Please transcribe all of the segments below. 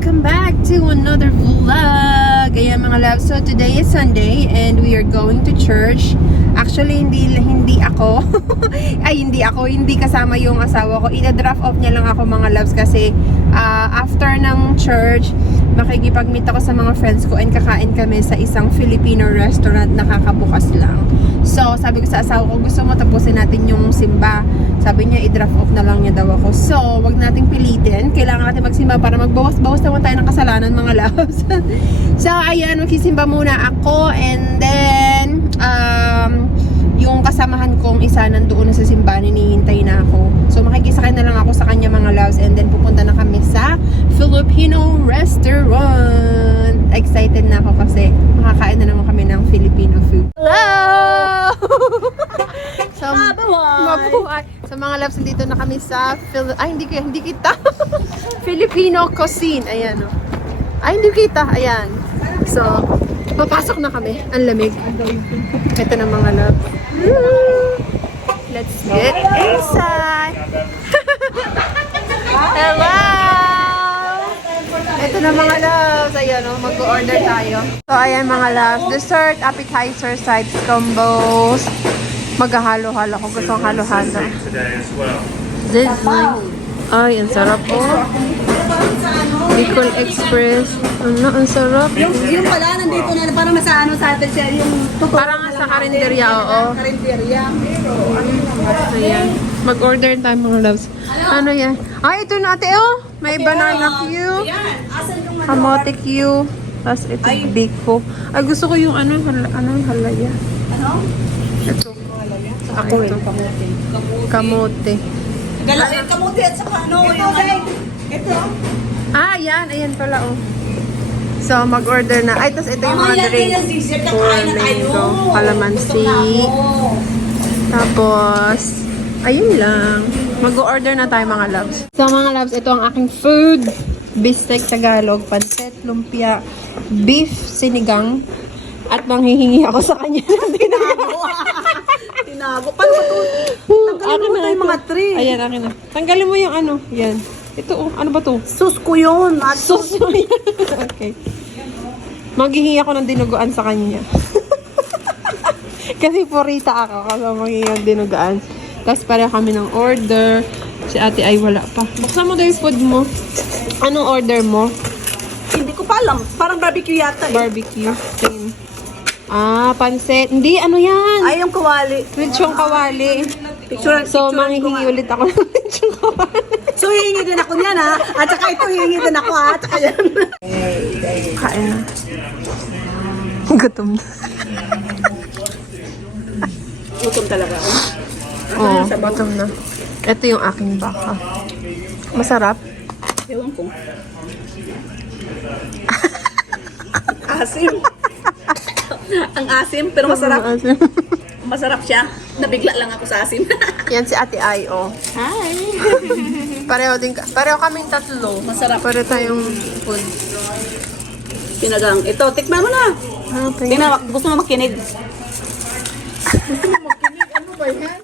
welcome back to another vlog. Ayan mga loves, so today is Sunday and we are going to church. Actually, hindi ako hindi kasama yung asawa ko. Ina-drop off niya lang ako mga loves kasi after ng church, makikipag-meet ako sa mga friends ko and kakain kami sa isang Filipino restaurant na kakabukas lang. So, sabi ko sa asawa ko, gusto mo tapusin natin yung simba. Sabi niya, i-drop off na lang niya daw ako. So, wag nating pilitin. Kailangan natin magsimba para magbawas-bawas naman tayo ng kasalanan, mga loves. So, ayan, magsisimba muna ako. And then, yung kasamahan kong isa nandoon na sa simbahan, hinihintay na ako. So, makikisakay na lang ako sa kanya, mga loves. And then, pupunta na kami sa Filipino restaurant. Excited na ako kasi makakain na naman kami ng Filipino food. Hello! So, mabuhay. So, mga loves, dito na kami sa hindi kita. Filipino cuisine. Ayan, oh. Hindi kita. Ayan. So, papasok na kami. Ang lamig. Ito na mga loves. Let's get inside. Hello! Ito na mga loves. Ayan, oh, mag-order tayo. So, ayan mga loves. Dessert, appetizer, sides, combos. Maghahalo-halo. Kung gusto kong halo-halo. Ay, ang sarap po. Bicol Express. Ang sarap. Yung pala, nandito na, parang nasa sa atin siya, yung parang sa karinderya, oo. karinderya. Ayan. Mag-order tayo mga loves. Ano yan? Ito na ate, oh. May banana cue. Kamote cue. Tapos ito, biko. Ay, gusto ko yung ano yung halaya. Ano? Ito. Ako ito. Kamote. Galawin kamuti at saka ano, yung ano. Ito. Yan. Ayan pala, oh. So, mag-order na. Ay, tapos ito yung mga drinks. Mango, calamansi. Tapos, ayun lang. Mag-order na tayo mga loves. So, mga loves, ito ang aking food. Bistek Tagalog, pancit, lumpia, beef sinigang, at manghihingi ako sa kanya ng Tinago. Paano ba ito? Tanggalin mo na yung mga tree. Ayan, akin na. Tanggalin mo yung ano. Yan. Ito, oh. Ano ba to? Sus ko yun. Sus mo yan. Okay. Maghihingi ako ng dinuguan sa kanya. Kasi purita ako. Kasi maghihingi ng dinuguan. Tapos para kami ng order. Si ate ay wala pa. Buksan mo daw yung food mo. Anong order mo? Hindi ko pa alam. Parang barbecue yata. Barbecue. Tingin. Pansit. Hindi, ano yan? Ay, yung kawali. Lechong kawali. Picture, So, manghihingi ulit ako ng lechong kawali. So, hihingi din ako niyan, ha? At saka ito, hihingi din ako, ha? At saka yan. Kain na. Gutom na. Gutom talaga ako. Oo, gutom na. Ito yung aking baka. Masarap. Ewan ko. Asim. Ang asim, pero masarap. Asim. Masarap siya. Nabigla lang ako sa asim. Yan si Ate Ai, oh. Hi! Pareho kaming tatlo. Masarap. Pareho tayong food. Pinagang. Ito, tikman mo na. Okay. Gusto mo makinig. Ano ba yan?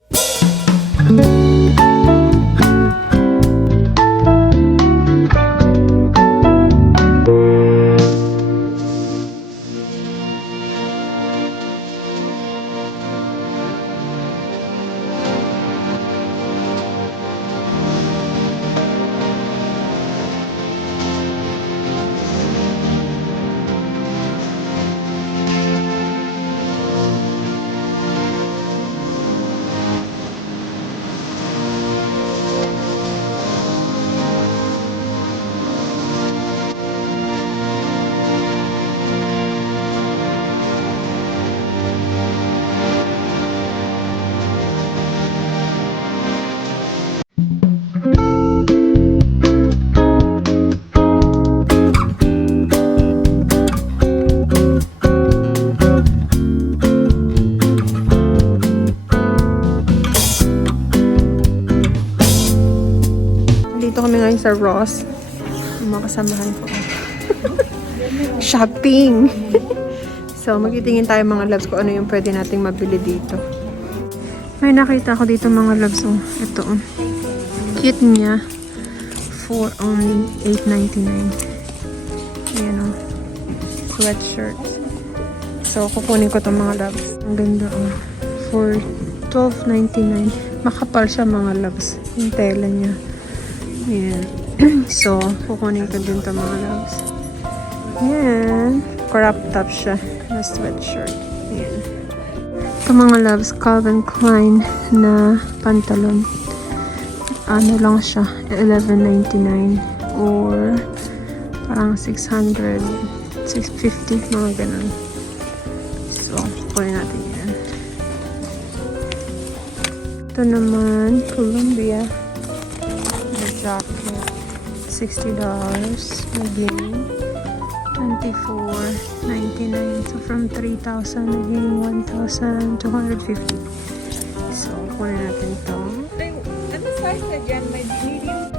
Dito kami ngayon sa Ross. Yung mga kasamahan ko. Shopping! So, magtitingin tayo mga loves kung ano yung pwede nating mabili dito. May nakita ko dito mga loves. Oh, ito. Oh. Cute niya. For only $8.99. Ayan o. Sweatshirts. So, kukunin ko itong mga loves. Ang ganda o. For $12.99. Makapal siya mga loves. Yung tela niya. Ayan. So, kukunin ko din itong mga loves. Ayan. Crop top siya. Na sweatshirt. Ayan. Ito mga loves, Calvin Klein na pantalon. Ano lang siya, $11.99 or parang $600, $650, mga ganun. So, kunin natin yan. Ito naman, Columbia. The jacket, $60. Naging $24.99. So, from $3,000, naging $1,250. So, kunin natin ito.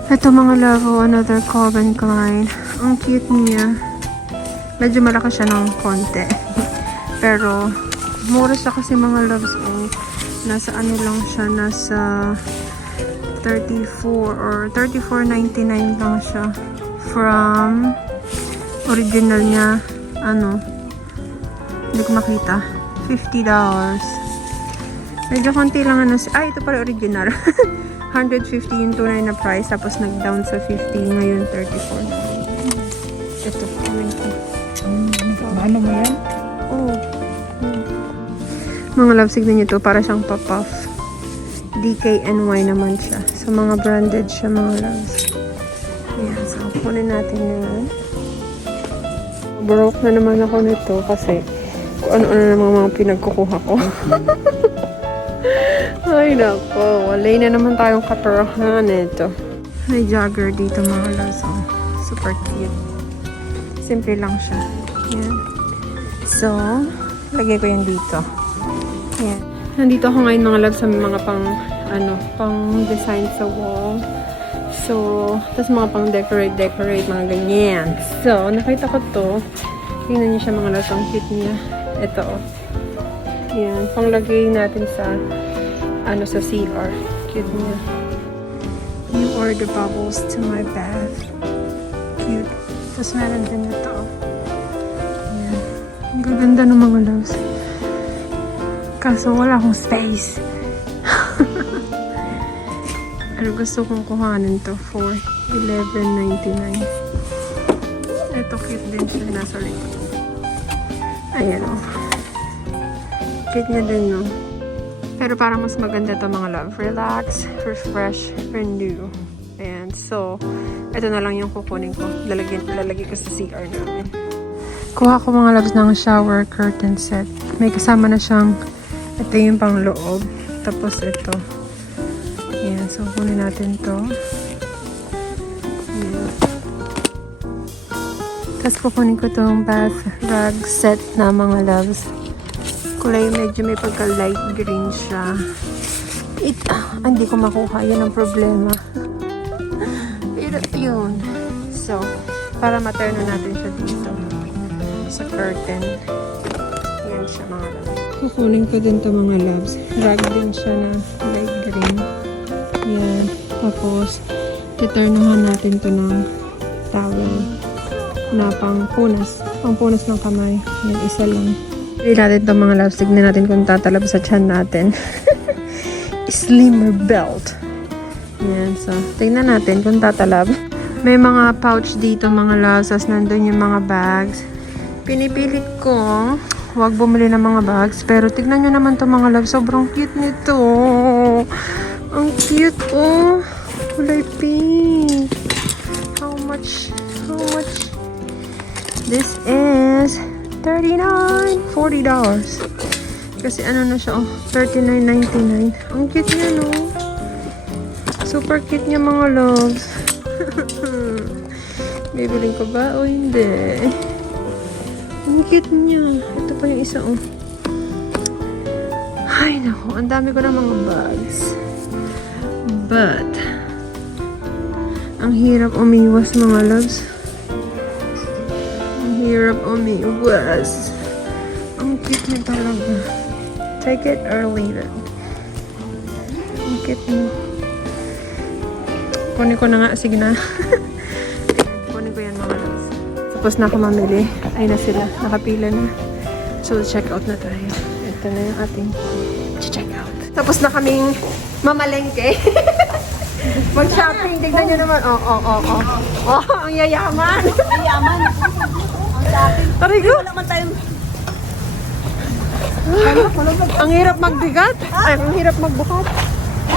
Ito mga love, another Calvin Klein. Ang cute niya. Medyo malaki siya ng konti. Pero, mura siya kasi mga loves. Nasa ano lang siya, nasa 34 or $34.99 lang siya. From original niya, ano, hindi ko makita. $50. Medyo konti lang ano. Ito pala original. 150 yung tunay na price, tapos nag-down sa 50, ngayon 34. Ito, kunin ko. Ano mo yan? Oh. Mga love, signan nyo to, para siyang pa-puff. DKNY naman siya. So, mga branded siya, mga loves. Ayan, so, kunin natin yan. Broke na naman ako nito kasi kung ano-ano namang mga pinagkukuha ko. Ay, nako. Walay na naman tayong kaperahan ito. May jogger dito mga loves. Oh, super cute. Simple lang siya. Yan. So, lagay ko yan dito. Yan. Nandito ako ngayon mga loves sa mga pang design sa wall. So, tapos mga pang decorate, mga ganyan. So, nakita ko to. Tingnan niyo siya mga loves. Ang cute niya. Ito, oh. Yan. Panglagay natin sa sa CR. Cute niya. You are the bubbles to my bath. Cute. Tapos meron din ito. Ayan. Ang gaganda ng mga loves. Kaso wala akong space. Pero gusto kong kuhanin to for $11.99. Ito cute din siya. Nasa likod. Ayan o. Cute niya din no. Pero parang mas maganda to mga love. Relax, refresh, renew. Ayan. So, ito na lang yung kukunin ko. Lalagay ko sa CR namin. Kuha ko mga loves ng shower curtain set. May kasama na siyang, ito yung pang loob. Tapos ito. Ayan. So, kunin natin to. Ayan. Tapos kukunin ko tong bath rug set na mga loves. Kulay medyo may pagka light green siya. Hindi ko makuha. Yan ang problema. Pero yun. So, para ma-turn na natin siya dito. Sa curtain. Yan siya mga loves. Kukunin ko din to mga loves. Rug din siya na light green. Yan. Tapos, i-turnahan natin to ng towel na pang punas. Pang punas ng kamay. Yan, isa lang. Pili natin itong mga loves. Tignan natin kung tatalab sa tiyan natin. Slimmer belt. Yan. So, tignan natin kung tatalab. May mga pouch dito mga loves. As nandun yung mga bags. Pinipilit ko huwag bumili ng mga bags. Pero tignan nyo naman itong mga loves. Sobrang cute nito. Ang cute oh. Kulay pink. How much? This is $39, $40. Kasi ano na siya, oh, $39.99. Ang cute niya, no? Super cute niya, mga loves. Bibiling ko ba o hindi? Ang cute niya. Ito pa yung isa, oh. Ay, naku. Ang dami ko ng mga bags. But, ang hirap umiwas, mga loves. Hirap umiwas. Ang cute niya talaga. Take it or leave it. Ang cute niya. Kunin ko na nga. Sige na. Kunin ko yan mga loves. So, Tapos na ako mamili. Ay na sila. Nakapila na. So, check out na tayo. Ito na yung ating check out. Tapos na kaming mamalengke. Mag-shopping. Tignan nyo naman. Oh, ang yayaman. Yaman. Ang dati. Taray ko. Wala man tayong... Ang hirap magbigat. Ay, ang hirap magbukat.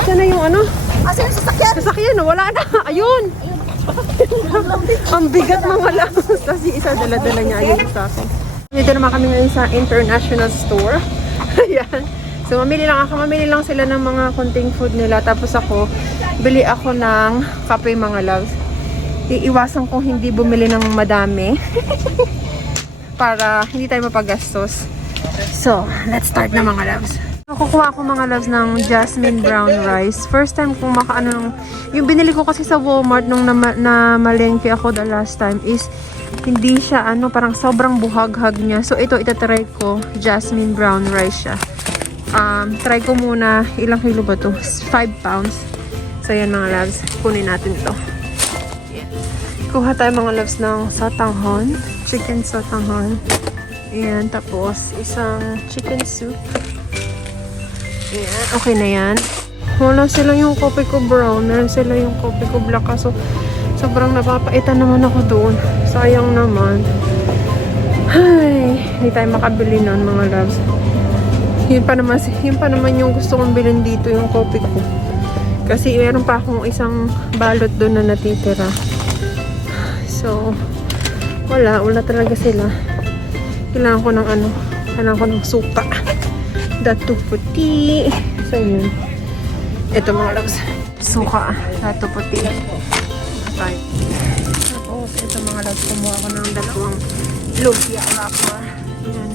Saan na yung ano? Asa yung sasakyan? Sasakyan, wala na. Ayun. Ang bigat mga labas. Tapos yung isa dala-dala niya. Ayun sa akin. Dito naman kami ngayon sa international store. Ayan. So, mamili lang sila ng mga konting food nila. Tapos ako, bili ako ng kape mga loves. Iiwasan kong hindi bumili ng madami. Para hindi tayo mapagastos. So, let's start na mga loves. Kukuha ako mga loves ng jasmine brown rice. First time kong makaano ng... Yung binili ko kasi sa Walmart nung na malengke ako the last time is hindi siya ano, parang sobrang buhaghag niya. So, ito itatry ko. Jasmine brown rice siya. Try ko muna, ilang kilo ba to? 5 pounds. So, yan mga loves. Kunin natin to. Kuha tayo mga loves ng sotanghon. Chicken sotanghon. Ayan, tapos isang chicken soup. Ayan, okay na yan. Wala sila yung kopi ko brown. Meron sila yung kopi ko black. So, sobrang napapaitan naman ako doon. Sayang naman. Ay, hindi tayo makabili nun mga loves. Yun pa naman yung gusto kong bilhin dito, yung kopi ko. Kasi meron pa akong isang balot doon na natitira. So, wala talaga sila. Kailangan ko ng ano, kailangan ko ng suka. Dato puti. So, yun. Ito mga loves. Suka. Dato puti. Okay. Tapos, ito mga loves. Kumuha ko ng dalawang lumpia wrapper. Ayan.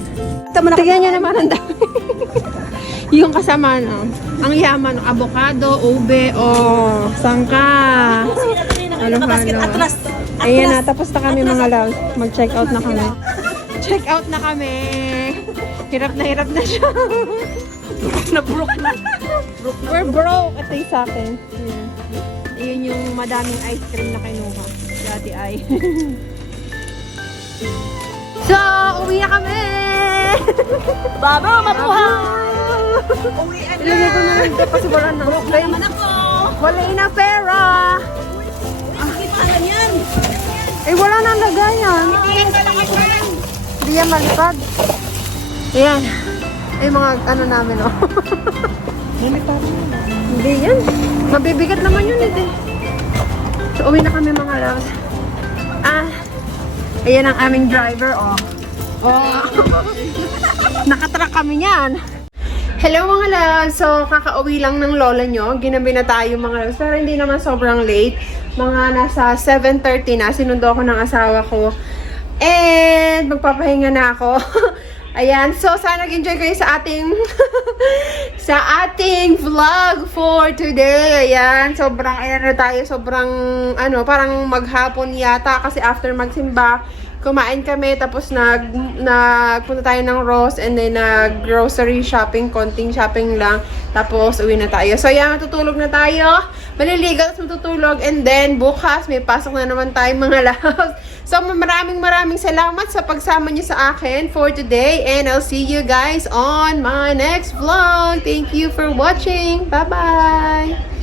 Tignan nyo naman ang dami. Yung kasama, no? Ang yaman, avocado, ube, sangka. Halo-halo. Ayan na, tapos na kami mga loves. Mag-check out na kami. Check out na kami. Hirap na siya. Na-broke na. We're broke. Ito yung sa akin. Ayan yung madaming ice cream na kinuha. Dati ay. So, uwi na kami! Baba, mabuhay! Uwian na! Ilagay ko na lang dito kasi wala na. Kaya man ako! Wala na pera! Hindi pa alam yan! Eh, wala na lagayan. Hindi yan kalakasan! Hindi yan malipad. Ayan. Ay, mga ano namin, oh. Malipad na. Hindi yan. Mabibigat naman yun, eh. So, uwi na kami mga loves. Ayan ang aming driver, oh. Nakatrack kami niyan. Hello mga loves. So, kakauwi lang ng lola nyo. Ginabi na tayo mga loves. Pero hindi naman sobrang late. Mga nasa 7:30 na. Sinundo ako ng asawa ko. And, magpapahinga na ako. Ayan. So, sana nag-enjoy kayo sa ating sa ating vlog for today. Ayan. Sobrang, ayan na tayo. Sobrang, parang maghapon yata. Kasi after magsimba, kumain kami. Tapos, nagpunta tayo ng Ross. And then, grocery shopping. Konting shopping lang. Tapos, uwi na tayo. So, ayan. Matutulog na tayo. Maliligo at matutulog. And then, bukas, may pasok na naman tayo mga loves. So, maraming salamat sa pagsama niyo sa akin for today. And I'll see you guys on my next vlog. Thank you for watching. Bye-bye!